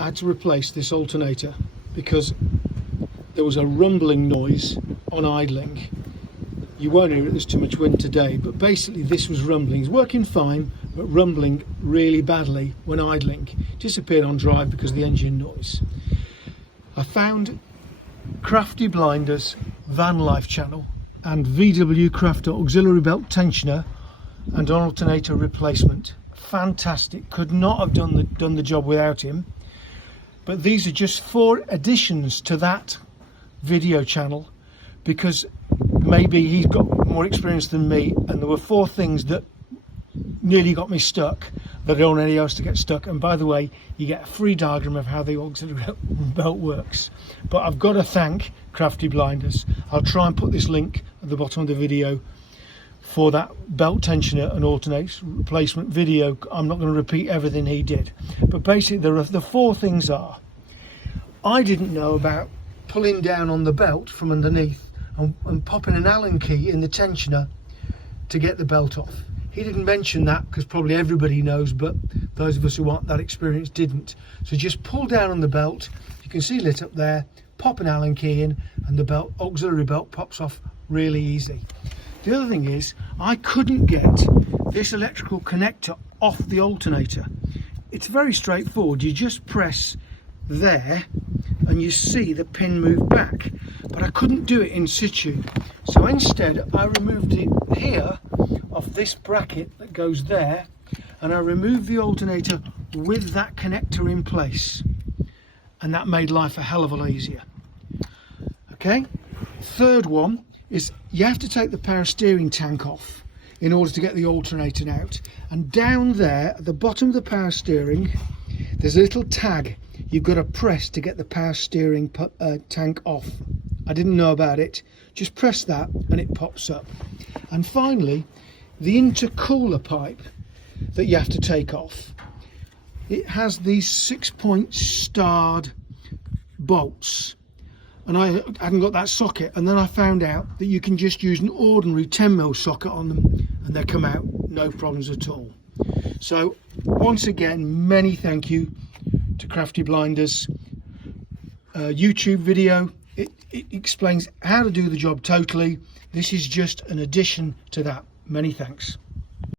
I had to replace this alternator because there was a rumbling noise on idling. You won't hear it, there's too much wind today, but basically this was rumbling. It's working fine, but rumbling really badly when idling. Disappeared on drive because of the engine noise. I found Crafty Blinders Van Life channel and VW Crafter Auxiliary Belt Tensioner and alternator replacement. Fantastic, could not have done the job without him. But these are just 4 additions to that video channel, because maybe he's got more experience than me, and there were 4 things that nearly got me stuck that I don't want anyone else to get stuck. And by the way, you get a free diagram of how the auxiliary belt works. But I've got to thank Crafty Blinders. I'll try and put this link at the bottom of the video for that belt tensioner and alternator replacement video. I'm not going to repeat everything he did, but basically the 4 things are: I didn't know about pulling down on the belt from underneath and popping an Allen key in the tensioner to get the belt off. He didn't mention that because probably everybody knows, but those of us who aren't that experienced didn't. So just pull down on the belt, you can see lit up there, pop an Allen key in, and the belt, auxiliary belt, pops off really easy. The other thing is, I couldn't get this electrical connector off the alternator. It's very straightforward. You just press there and you see the pin move back, but I couldn't do it in situ. So instead I removed it here off this bracket that goes there, and I removed the alternator with that connector in place, and that made life a hell of a lot easier. Okay, third one is you have to take the power steering tank off in order to get the alternator out, and down there at the bottom of the power steering there's a little tag you've got to press to get the power steering tank off. I didn't know about it, just press that and it pops up. And finally, the intercooler pipe that you have to take off, it has these 6-point starred bolts, and I hadn't got that socket, and then I found out that you can just use an ordinary 10mm socket on them and they come out no problems at all. So once again, many thank you to Crafty Blinders. YouTube video, it explains how to do the job totally. This is just an addition to that. Many thanks.